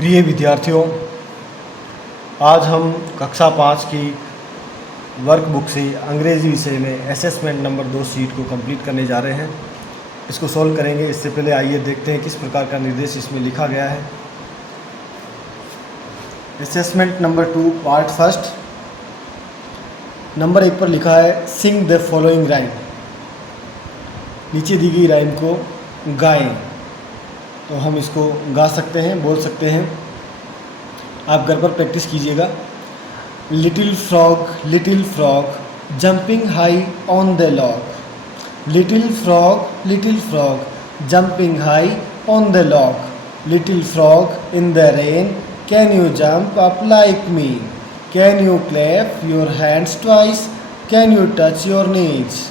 प्रिय विद्यार्थियों, आज हम कक्षा 5 की वर्कबुक से अंग्रेज़ी विषय में असेसमेंट नंबर 2 शीट को कंप्लीट करने जा रहे हैं। इसको सॉल्व करेंगे। इससे पहले आइए देखते हैं किस प्रकार का निर्देश इसमें लिखा गया है। Assessment number 2 part first, number 1 पर लिखा है सिंग द फॉलोइंग राइम। नीचे दी गई राइम को गाएं। तो हम इसको गा सकते हैं, बोल सकते हैं। आप घर पर प्रैक्टिस कीजिएगा। Little frog jumping high on the log. Little frog jumping high on the log. Little frog in the rain can you jump up like me. Can you clap your hands twice. Can you touch your knees.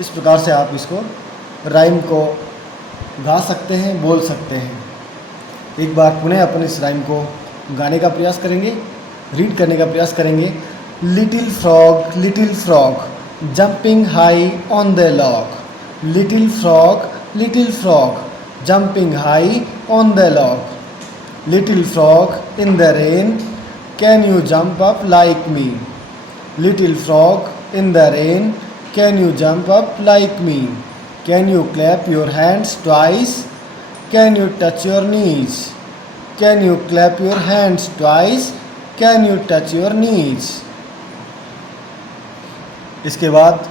इस प्रकार से आप इसको rhyme को गा सकते हैं, बोल सकते हैं। एक बार पुनः अपन इस राइम को गाने का प्रयास करेंगे, रीड करने का प्रयास करेंगे। Little frog jumping high on the log. Little frog jumping high on the log. Little frog in the rain can you jump up like me. Little frog in the rain can you jump up like me. Can you clap your hands twice? Can you touch your knees? Can you clap your hands twice? Can you touch your knees? इसके बाद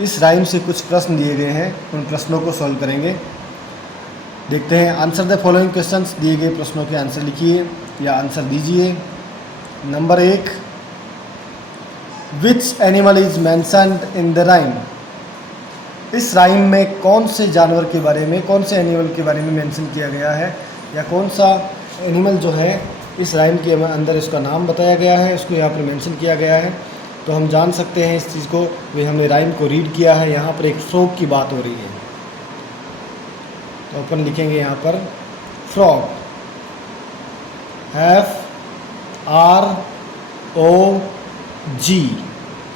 इस rhyme से कुछ प्रश्न दिए गए हैं, उन प्रश्नों को सॉल्व करेंगे। देखते हैं। Answer the following questions. दिए गए प्रश्नों के आंसर लिखिए या आंसर दीजिए। Number 1, which animal is mentioned in the rhyme. इस राइम में कौन से जानवर के बारे में, कौन से एनिमल के बारे में मेंशन किया गया है, या कौन सा एनिमल जो है इस राइम के अंदर इसका नाम बताया गया है, उसको यहाँ पर मेंशन किया गया है। तो हम जान सकते हैं इस चीज़ को। वे हमने राइम को रीड किया है। यहाँ पर एक फ्रॉग की बात हो रही है, तो अपन लिखेंगे यहाँ पर frog, FROG,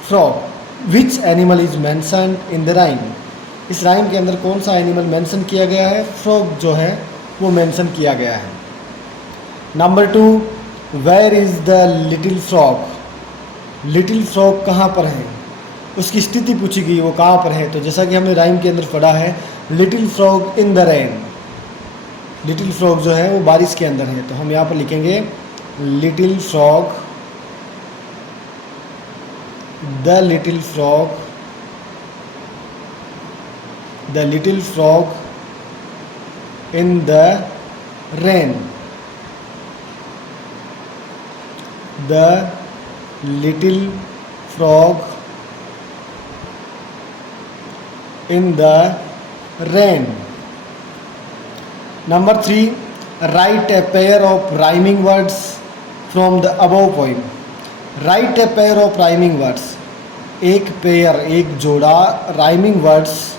frog. Which animal is mentioned in the rhyme. इस राइम के अंदर कौन सा एनिमल मेंशन किया गया है? फ्रॉग जो है वो मेंशन किया गया है। Number 2, where is the little frog. Little frog कहाँ पर है, उसकी स्थिति पूछी गई, वो कहाँ पर है। तो जैसा कि हमने राइम के अंदर पढ़ा है, little frog in the rain. Little frog जो है वो बारिश के अंदर है। तो हम यहाँ पर लिखेंगे little frog, the little frog in the rain. The little frog in the rain. Number 3, write a pair of rhyming words from the above poem. Write a pair of rhyming words. एक जोड़ा rhyming words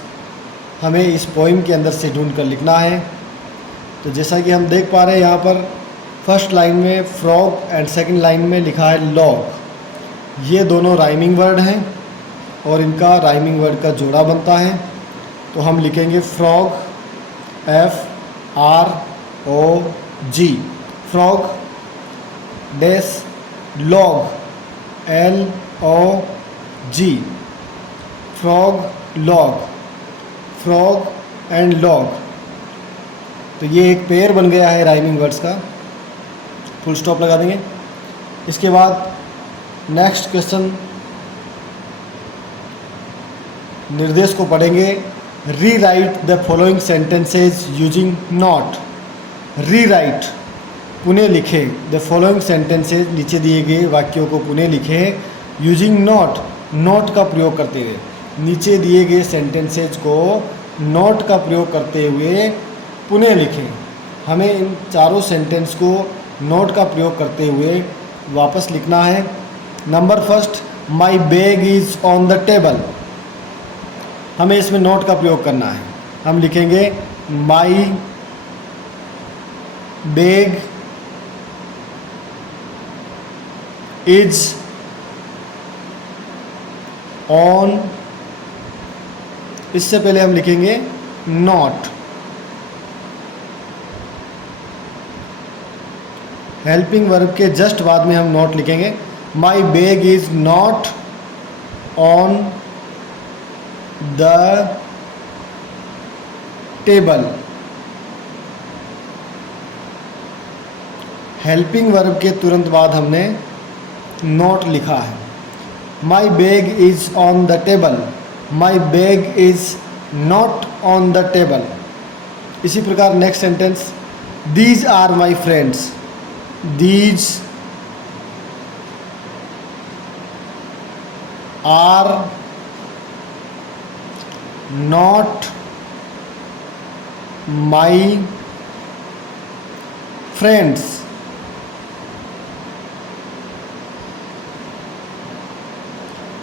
हमें इस poem के अंदर से ढूंढ कर लिखना है। तो जैसा कि हम देख पा रहे हैं यहाँ पर फर्स्ट लाइन में फ्रॉग एंड सेकंड लाइन में लिखा है लॉग। ये दोनों राइमिंग वर्ड हैं और इनका राइमिंग वर्ड का जोड़ा बनता है। तो हम लिखेंगे frog, FROG, frog dash log, LOG, frog log, frog and log. तो ये एक पेयर बन गया है राइमिंग वर्ड्स का। फुल स्टॉप लगा देंगे। इसके बाद नेक्स्ट क्वेश्चन, निर्देश को पढ़ेंगे। री right the following sentences using not. री राइट, पुनः लिखें, द फॉलोइंग सेंटेंसेज, नीचे दिए गए वाक्यों को पुनः लिखें यूजिंग नॉट, नॉट का प्रयोग करते हुए। नीचे दिए गए सेंटेंसेज को नोट का प्रयोग करते हुए पुनः लिखें। हमें इन चारों सेंटेंस को नोट का प्रयोग करते हुए वापस लिखना है। Number first, my bag is on the table. हमें इसमें नोट का प्रयोग करना है। हम लिखेंगे माई बैग इज ऑन, इससे पहले हम लिखेंगे नॉट। हेल्पिंग वर्ब के जस्ट बाद में हम नॉट लिखेंगे। My bag is not on the table. Helping verb के तुरंत बाद हमने नॉट लिखा है। My bag is on the table, my bag is not on the table. इसी प्रकार next sentence, these are my friends, these are not my friends.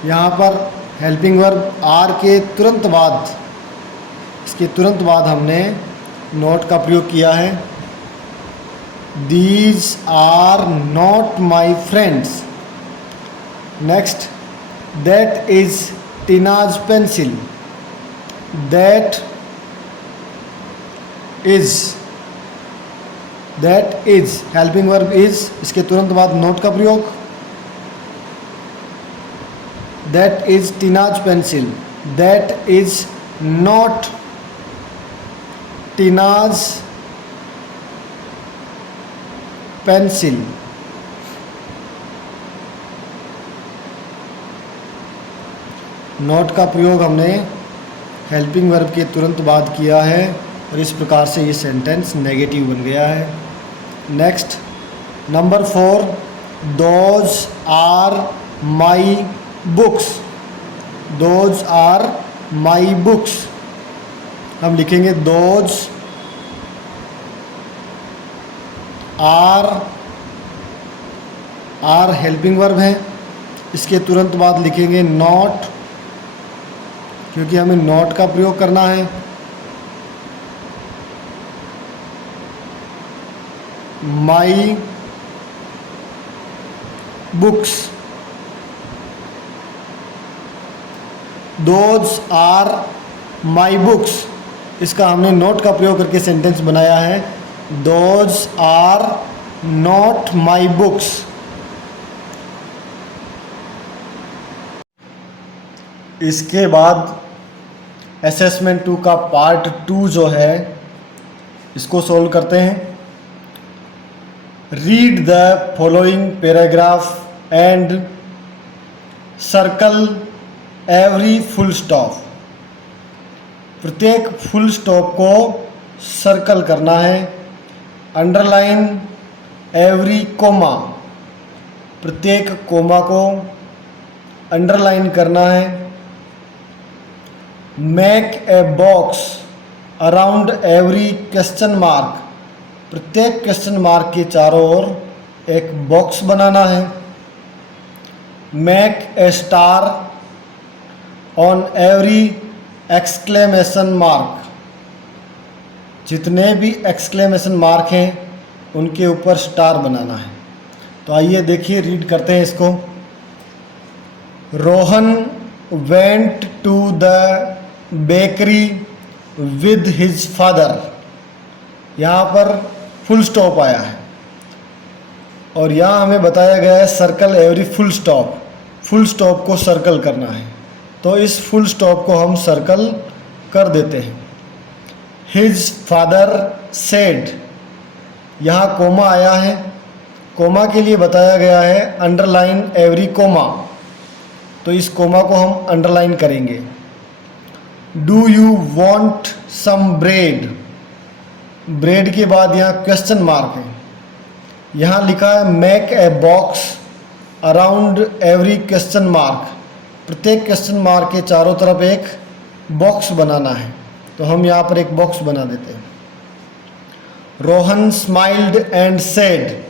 यहाँ पर हेल्पिंग वर्ब आर के तुरंत बाद, इसके तुरंत बाद हमने नॉट का प्रयोग किया है। These are not my friends. Next, that is Tina's pencil, that is helping verb is, इसके तुरंत बाद नॉट का प्रयोग। That is Tina's pencil, that is not Tina's pencil. Not का प्रयोग हमने हेल्पिंग वर्ब के तुरंत बाद किया है और इस प्रकार से ये सेंटेंस नेगेटिव बन गया है। Next, number 4, those are my books, those are my books. हम लिखेंगे दोज आर हेल्पिंग वर्ब है, इसके तुरंत बाद लिखेंगे नॉट, क्योंकि हमें नॉट का प्रयोग करना है। My books, those are my books, इसका हमने नॉट का प्रयोग करके सेंटेंस बनाया है। Those are not my books. इसके बाद असेसमेंट 2 का पार्ट 2 जो है, इसको सोल्व करते हैं। Read the following paragraph and circle every full stop. प्रत्येक फुल स्टॉप को सर्कल करना है। अंडरलाइन एवरी कोमा, प्रत्येक कोमा को अंडरलाइन करना है। Make a box around every question mark, प्रत्येक क्वेश्चन मार्क के चारों ओर एक बॉक्स बनाना है। Make A star on every exclamation mark, जितने भी एक्सक्लेमेशन मार्क हैं उनके ऊपर स्टार बनाना है। तो आइए देखिए, रीड करते हैं इसको। Rohan went to the bakery with his father. यहाँ पर फुल स्टॉप आया है और यहाँ हमें बताया गया है circle every full stop, full stop को सर्कल करना है। तो इस फुल स्टॉप को हम सर्कल कर देते हैं। हिज फादर सेड, यहाँ कोमा आया है, कोमा के लिए बताया गया है अंडरलाइन एवरी कोमा, तो इस कोमा को हम अंडरलाइन करेंगे। Do you want some bread, bread के बाद यहाँ क्वेश्चन मार्क है। यहाँ लिखा है make a box around every question mark, प्रत्येक क्वेश्चन मार्क के चारों तरफ एक बॉक्स बनाना है। तो हम यहाँ पर एक बॉक्स बना देते हैं। Rohan smiled and said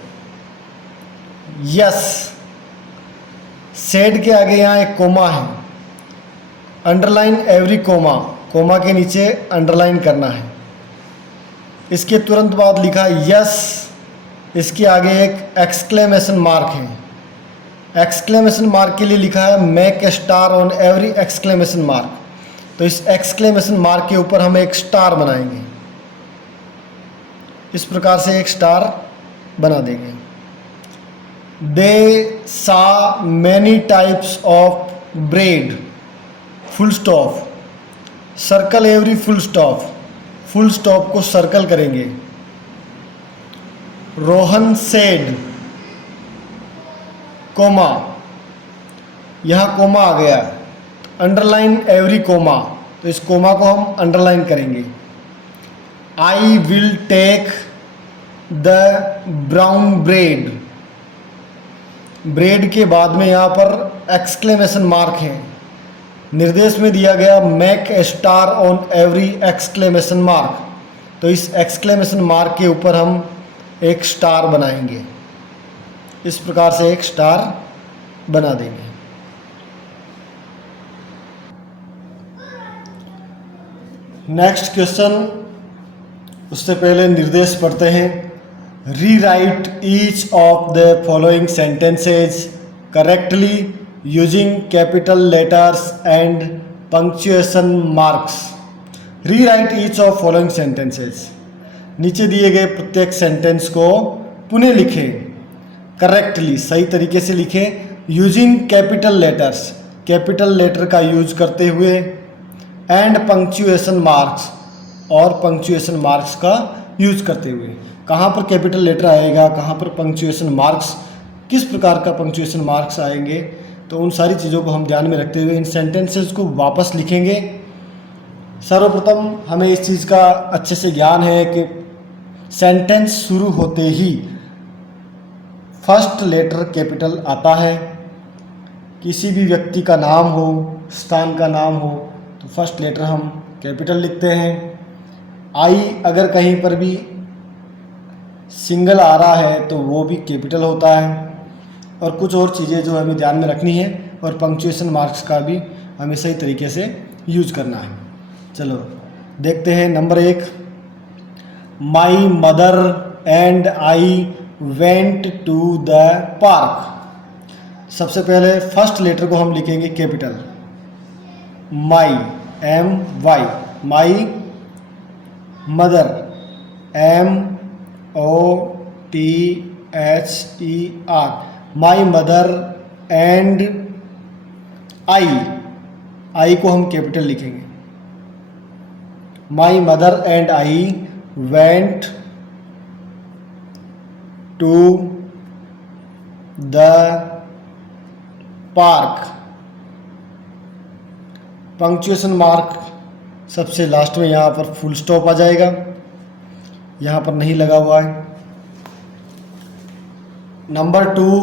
yes, said के आगे यहाँ एक कोमा है। अंडरलाइन एवरी कोमा, कोमा के नीचे अंडरलाइन करना है। इसके तुरंत बाद लिखा यस, इसके आगे एक एक्सक्लेमेशन मार्क है। एक्सक्लेमेशन मार्क के लिए लिखा है make A star on every exclamation mark, तो इस एक्सक्लेमेशन मार्क के ऊपर हम एक स्टार बनाएंगे। इस प्रकार से एक स्टार बना देंगे। दे सा many types of bread, full stop, circle every full stop को सर्कल करेंगे। रोहन सेड, कोमा, यहाँ कोमा आ गया, अंडरलाइन एवरी कोमा, तो इस कोमा को हम अंडरलाइन करेंगे। I will take the brown bread, bread के बाद में यहाँ पर एक्सक्लेमेशन मार्क है। निर्देश में दिया गया make a star on every exclamation mark, तो इस एक्सक्लेमेशन मार्क के ऊपर हम एक स्टार बनाएंगे। इस प्रकार से एक स्टार बना देंगे। नेक्स्ट क्वेश्चन, उससे पहले निर्देश पढ़ते हैं। Rewrite each of the following sentences correctly using capital letters and punctuation marks. Rewrite each of following sentences, नीचे दिए गए प्रत्येक सेंटेंस को पुनः लिखें, करेक्टली सही तरीके से लिखें, using capital letters capital letter का यूज करते हुए, एंड पंक्चुएशन मार्क्स और पंक्चुएशन मार्क्स का यूज करते हुए। कहाँ पर कैपिटल लेटर आएगा, कहाँ पर पंक्चुएशन मार्क्स, किस प्रकार का पंक्चुएशन मार्क्स आएंगे, तो उन सारी चीज़ों को हम ध्यान में रखते हुए इन सेंटेंसेस को वापस लिखेंगे। सर्वप्रथम हमें इस चीज़ का अच्छे से ज्ञान है कि सेंटेंस शुरू होते ही फर्स्ट लेटर कैपिटल आता है। किसी भी व्यक्ति का नाम हो, स्थान का नाम हो, तो फर्स्ट लेटर हम कैपिटल लिखते हैं। आई अगर कहीं पर भी सिंगल आ रहा है तो वो भी कैपिटल होता है। और कुछ और चीज़ें जो हमें ध्यान में रखनी है, और पंक्चुएशन मार्क्स का भी हमें सही तरीके से यूज करना है। चलो देखते हैं। Number 1, my mother and I went to the park. सबसे पहले फर्स्ट लेटर को हम लिखेंगे capital, my, MY, my mother, MOTHER, my mother and I को हम कैपिटल लिखेंगे। My mother and I went to the park. Punctuation mark सबसे last में, यहाँ पर फुल स्टॉप आ जाएगा, यहाँ पर नहीं लगा हुआ है। Number 2,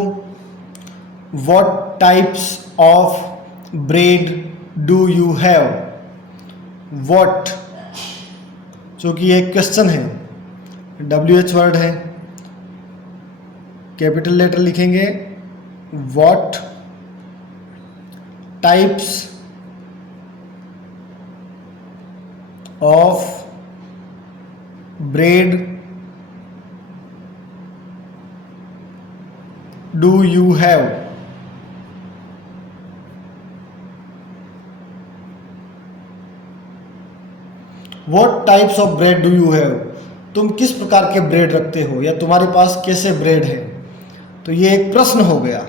what types of bread do you have. What, चूँकि एक क्वेश्चन है, WH वर्ड है, कैपिटल लेटर लिखेंगे। What types of bread do you have. What types of bread do you have, तुम किस प्रकार के ब्रेड रखते हो, या तुम्हारे पास कैसे ब्रेड है। तो ये एक प्रश्न हो गया,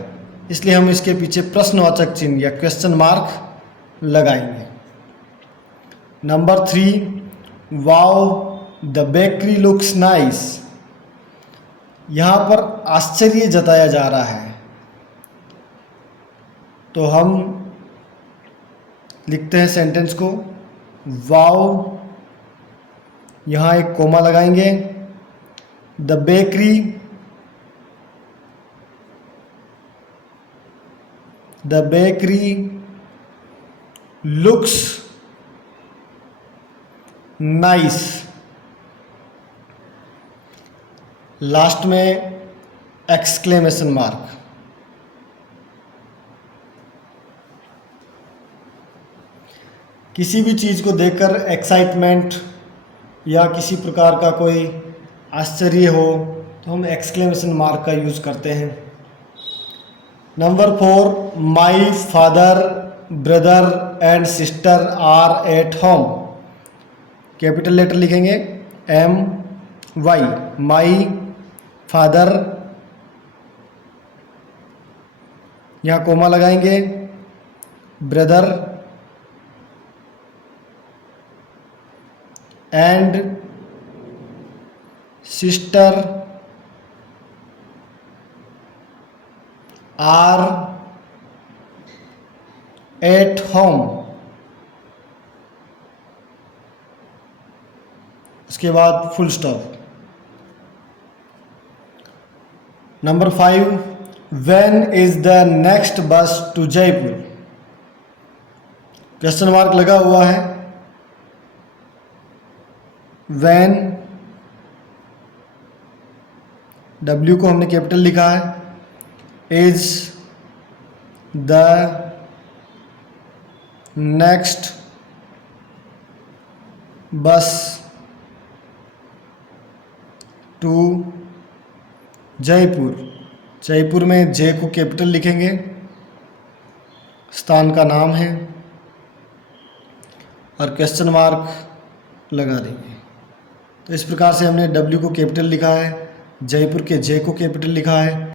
इसलिए हम इसके पीछे प्रश्नवाचक चिन्ह या क्वेश्चन मार्क लगाएंगे। Number 3, wow the bakery looks nice. यहाँ पर आश्चर्य जताया जा रहा है, तो हम लिखते हैं सेंटेंस को, वाओ, यहाँ एक कोमा लगाएंगे, the bakery looks nice. Last में एक्सक्लेमेशन मार्क। किसी भी चीज़ को देखकर एक्साइटमेंट या किसी प्रकार का कोई आश्चर्य हो तो हम एक्सक्लेमेशन मार्क का यूज़ करते हैं। Number 4, my father, brother and sister are at home. Capital letter लिखेंगे, MY, माई फादर यहाँ कोमा लगाएंगे, brother and sister are at home. उसके बाद full stop. Number 5, when is the next bus to Jaipur? Question mark लगा हुआ है। When, W को हमने कैपिटल लिखा है, is the next bus to Jaipur. Jaipur में जे को कैपिटल लिखेंगे, स्थान का नाम है, और क्वेश्चन मार्क लगा देंगे। तो इस प्रकार से हमने W को कैपिटल लिखा है, जयपुर के जे को कैपिटल लिखा है।